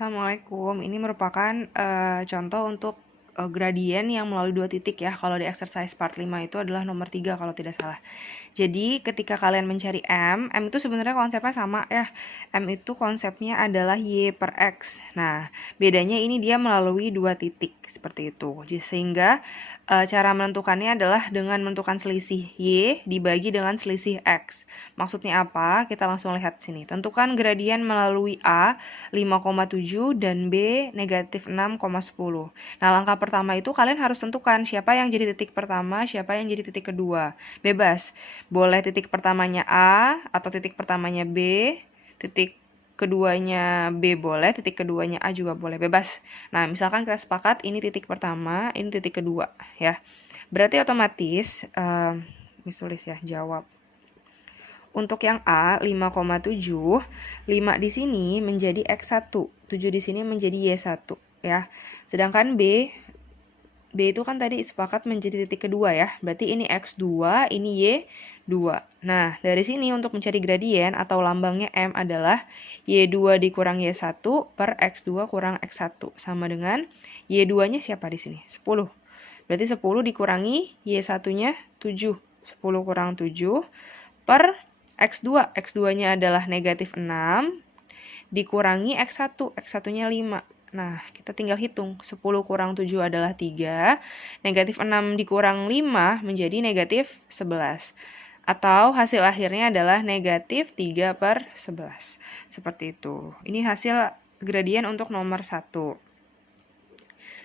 Assalamualaikum. Ini merupakan contoh untuk gradien yang melalui dua titik ya. Kalau di exercise part 5 itu adalah nomor 3 kalau tidak salah. Jadi ketika kalian mencari M itu sebenarnya konsepnya sama ya. M itu konsepnya adalah Y per X. Nah, bedanya ini dia melalui dua titik seperti itu. Sehingga cara menentukannya adalah dengan menentukan selisih Y dibagi dengan selisih X. Maksudnya apa? Kita langsung lihat sini. Tentukan gradien melalui A 5,7 dan B negatif 6,10. Nah, langkah pertama itu kalian harus tentukan siapa yang jadi titik pertama, siapa yang jadi titik kedua. Bebas. Boleh titik pertamanya A atau titik pertamanya B, titik keduanya B boleh, titik keduanya A juga boleh, bebas. Nah, misalkan kita sepakat ini titik pertama, ini titik kedua ya. Berarti otomatis tulis ya, jawab. Untuk yang A 5,7, 5 di sini menjadi X1, 7 di sini menjadi Y1 ya. Sedangkan B itu kan tadi sepakat menjadi titik kedua ya. Berarti ini X2, ini Y2. Nah, dari sini untuk mencari gradien atau lambangnya M adalah Y2 dikurang Y1 per X2 kurang X1. Sama dengan Y2-nya siapa di sini? 10. Berarti 10 dikurangi Y1-nya 7. 10 kurang 7 per X2. X2-nya adalah negatif 6 dikurangi X1. X1-nya 5. Nah, kita tinggal hitung. 10 kurang 7 adalah 3. Negatif 6 dikurang 5 menjadi negatif 11. Atau hasil akhirnya adalah negatif 3 per 11. Seperti itu. Ini hasil gradien untuk nomor 1.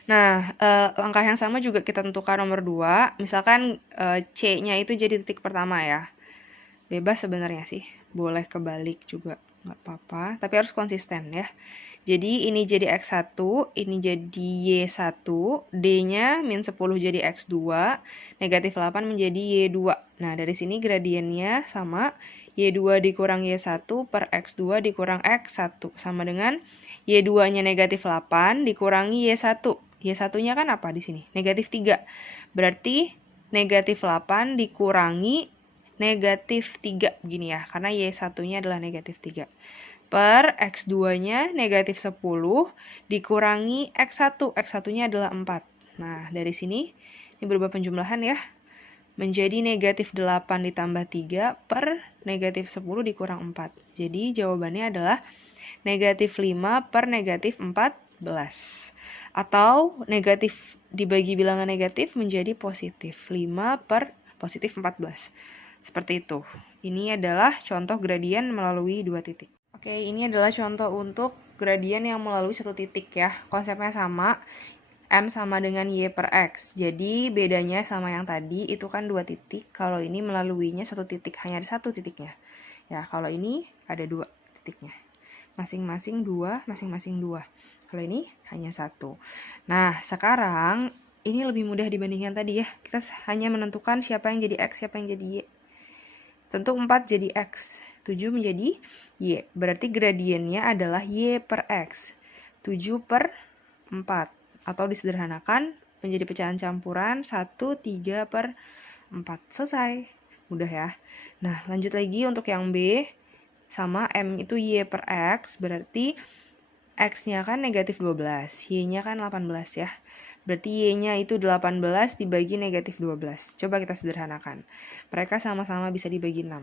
Nah, langkah yang sama juga kita tentukan nomor 2. Misalkan C-nya itu jadi titik pertama ya. Bebas sebenarnya sih. Boleh kebalik juga. Nggak apa-apa. Tapi harus konsisten ya. Jadi ini jadi X1, ini jadi Y1, D-nya min 10 jadi X2, negatif 8 menjadi Y2. Nah, dari sini gradiennya sama, Y2 dikurang Y1 per X2 dikurang X1. Sama dengan Y2-nya negatif 8 dikurangi Y1. Y1-nya kan apa di sini? Negatif 3. Berarti negatif 8 dikurangi negatif 3 begini ya, karena Y1-nya adalah negatif 3. Per X2-nya negatif 10 dikurangi X1. X1-nya adalah 4. Nah, dari sini ini berubah penjumlahan ya. Menjadi negatif 8 ditambah 3 per negatif 10 dikurang 4. Jadi jawabannya adalah negatif 5 per negatif 14. Atau negatif dibagi bilangan negatif menjadi positif. 5 per positif 14. Seperti itu. Ini adalah contoh gradien melalui dua titik. Oke, ini adalah contoh untuk gradien yang melalui satu titik ya. Konsepnya sama, M sama dengan Y per X. Jadi bedanya sama yang tadi, itu kan dua titik. Kalau ini melaluinya satu titik, hanya ada satu titiknya. Ya, kalau ini ada dua titiknya. Masing-masing dua. Kalau ini hanya satu. Nah, sekarang ini lebih mudah dibandingkan tadi ya. Kita hanya menentukan siapa yang jadi X, siapa yang jadi Y. Tentu 4 jadi X, 7 menjadi Y. Berarti gradiennya adalah Y per X. 7 per 4. Atau disederhanakan menjadi pecahan campuran 1, 3 per 4. Selesai. Mudah ya. Nah, lanjut lagi untuk yang B. Sama M itu Y per X. Berarti X-nya kan negatif 12. Y-nya kan 18 ya. Berarti Y-nya itu 18 dibagi negatif 12. Coba kita sederhanakan. Mereka sama-sama bisa dibagi 6.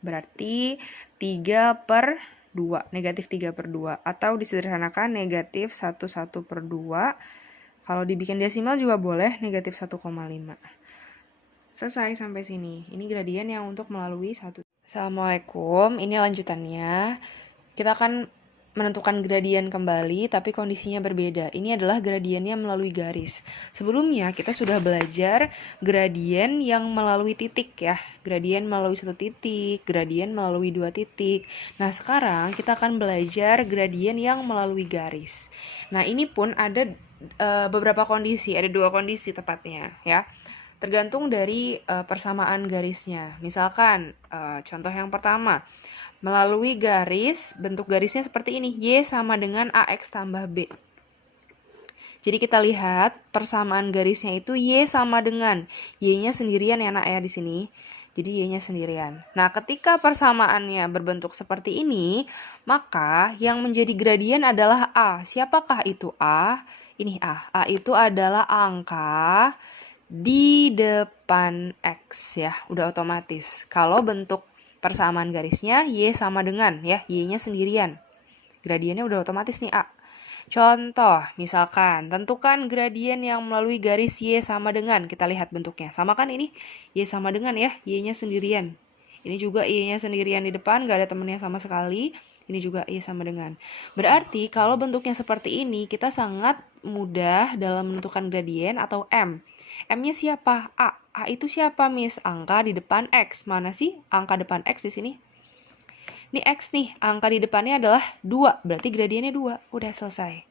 Berarti 3 per 2. Negatif 3 per 2. Atau disederhanakan negatif 1 per 2. Kalau dibikin desimal juga boleh negatif 1,5. Selesai sampai sini. Ini gradien yang untuk melalui satu. Assalamualaikum. Ini lanjutannya. Kita akan menentukan gradien kembali, tapi kondisinya berbeda. Ini adalah gradiennya melalui garis. Sebelumnya kita sudah belajar gradien yang melalui titik ya. Gradien melalui satu titik, gradien melalui dua titik. Nah, sekarang kita akan belajar gradien yang melalui garis. Nah, ini pun ada beberapa kondisi, ada dua kondisi tepatnya ya. Tergantung dari persamaan garisnya. Misalkan contoh yang pertama, melalui garis, bentuk garisnya seperti ini. Y sama dengan AX tambah B. Jadi kita lihat persamaan garisnya itu Y sama dengan Y-nya sendirian ya nak ya di sini. Jadi Y-nya sendirian. Nah, ketika persamaannya berbentuk seperti ini, maka yang menjadi gradien adalah A. Siapakah itu A? Ini A. A itu adalah angka di depan X ya. Udah otomatis. Kalau bentuk persamaan garisnya Y sama dengan ya. Y-nya sendirian. Gradiennya udah otomatis nih A. Contoh, misalkan, tentukan gradien yang melalui garis Y sama dengan. Kita lihat bentuknya. Sama kan ini? Y sama dengan ya, Y-nya sendirian. Ini juga Y-nya sendirian di depan, gak ada temennya sama sekali. Ini juga Y sama dengan. Berarti kalau bentuknya seperti ini, kita sangat mudah dalam menentukan gradien atau M. M-nya siapa? A. A itu siapa, Miss? Angka di depan X. Mana sih angka depan X di sini? Ini X nih, angka di depannya adalah 2, berarti gradiennya 2. Udah selesai.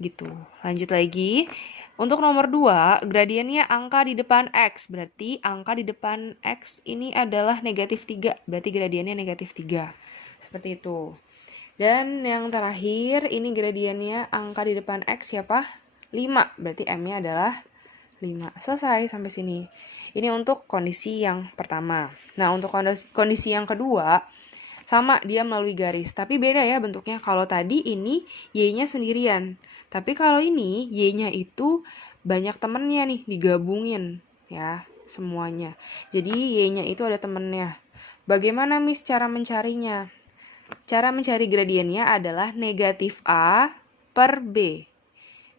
Gitu. Lanjut lagi. Untuk nomor 2, gradiennya angka di depan X. Berarti angka di depan X ini adalah negatif 3. Berarti gradiennya negatif 3. Seperti itu. Dan yang terakhir, ini gradiennya angka di depan X siapa? 5. Berarti M-nya adalah 5. Selesai sampai sini. Ini untuk kondisi yang pertama. Nah, untuk kondisi yang kedua, sama dia melalui garis, tapi beda ya bentuknya. Kalau tadi ini Y-nya sendirian, tapi kalau ini Y-nya itu banyak temennya nih, digabungin ya semuanya. Jadi Y-nya itu ada temennya. Bagaimana Miss cara mencarinya? Cara mencari gradiennya adalah negatif A per B.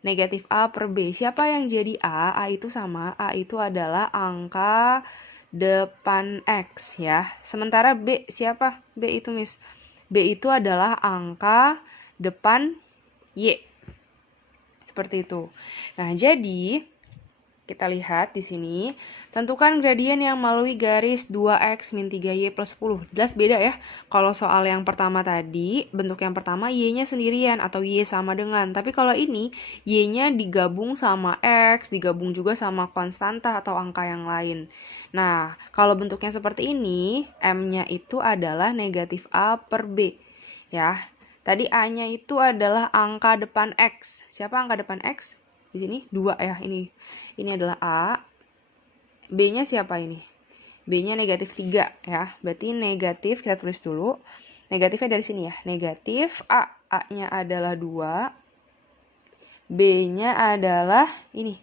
Negatif A per B. Siapa yang jadi A? A itu sama, A itu adalah angka depan X ya. Sementara B siapa? B itu Miss. B itu adalah angka depan Y. Seperti itu. Nah, jadi kita lihat di sini, tentukan gradien yang melalui garis 2x min 3y plus 10. Jelas beda ya. Kalau soal yang pertama tadi, bentuk yang pertama y-nya sendirian atau y sama dengan. Tapi kalau ini, y-nya digabung sama x, digabung juga sama konstanta atau angka yang lain. Nah, kalau bentuknya seperti ini, m-nya itu adalah negatif a per b. Ya, tadi a-nya itu adalah angka depan x. Siapa angka depan x? Di sini 2 ya, ini adalah A. B-nya siapa ini? B-nya negatif 3 ya. Berarti negatif, kita tulis dulu. Negatifnya dari sini ya. Negatif A. A-nya adalah 2. B-nya adalah ini.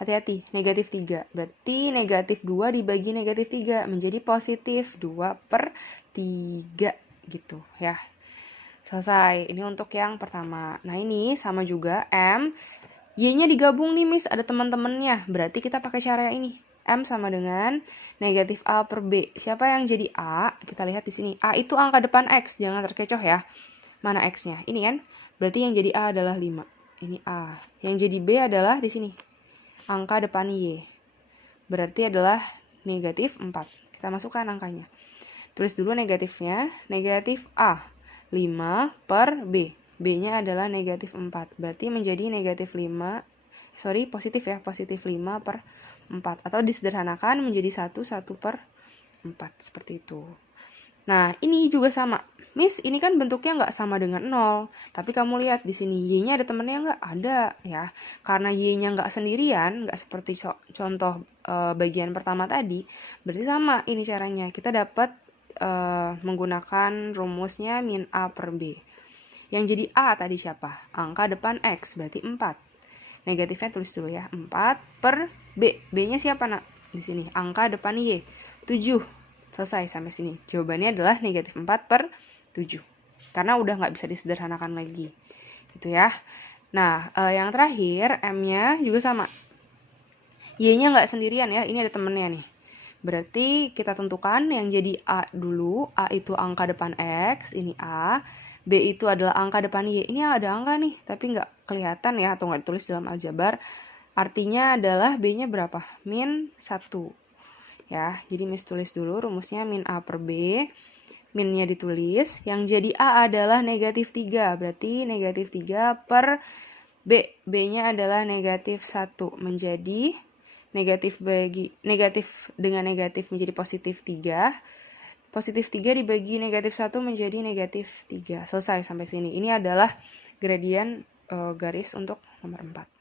Hati-hati, negatif 3. Berarti negatif 2 dibagi negatif 3 menjadi positif 2 per 3 gitu ya. Selesai. Ini untuk yang pertama. Nah, ini sama juga M. Y-nya digabung nih Miss, ada teman-temannya. Berarti kita pakai cara ini. M sama dengan negatif A per B. Siapa yang jadi A? Kita lihat di sini. A itu angka depan X, jangan terkecoh ya. Mana X-nya? Ini kan? Berarti yang jadi A adalah 5. Ini A. Yang jadi B adalah di sini. Angka depan Y. Berarti adalah negatif 4. Kita masukkan angkanya. Tulis dulu negatifnya. Negatif A. 5 per B. B-nya adalah negatif 4. Berarti menjadi negatif 5. Positif ya. Positif 5 per 4. Atau disederhanakan menjadi 1 per 4. Seperti itu. Nah, ini juga sama. Miss, ini kan bentuknya nggak sama dengan 0. Tapi kamu lihat di sini, Y-nya ada temennya nggak? Ada ya. Karena Y-nya nggak sendirian, nggak seperti contoh bagian pertama tadi. Berarti sama ini caranya. Kita dapat menggunakan rumusnya min A per B. Yang jadi A tadi siapa? Angka depan X, berarti 4. Negatifnya tulis dulu ya. 4 per B. B-nya siapa nak? Di sini. Angka depan Y. 7. Selesai sampai sini. Jawabannya adalah negatif 4 per 7. Karena udah nggak bisa disederhanakan lagi. Gitu ya. Nah, yang terakhir, M-nya juga sama. Y-nya nggak sendirian ya. Ini ada temennya nih. Berarti kita tentukan yang jadi A dulu. A itu angka depan X. Ini A. B itu adalah angka depan Y. Ini ada angka nih, tapi nggak kelihatan ya, atau nggak ditulis dalam aljabar. Artinya adalah B-nya berapa? Min 1. Ya, jadi Miss tulis dulu rumusnya min A per B. Minnya ditulis. Yang jadi A adalah negatif 3. Berarti negatif 3 per B. B-nya adalah negatif 1. Menjadi negatif dengan negatif menjadi positif 3. Positif 3 dibagi negatif 1 menjadi negatif 3. Selesai sampai sini. Ini adalah gradien garis untuk nomor 4.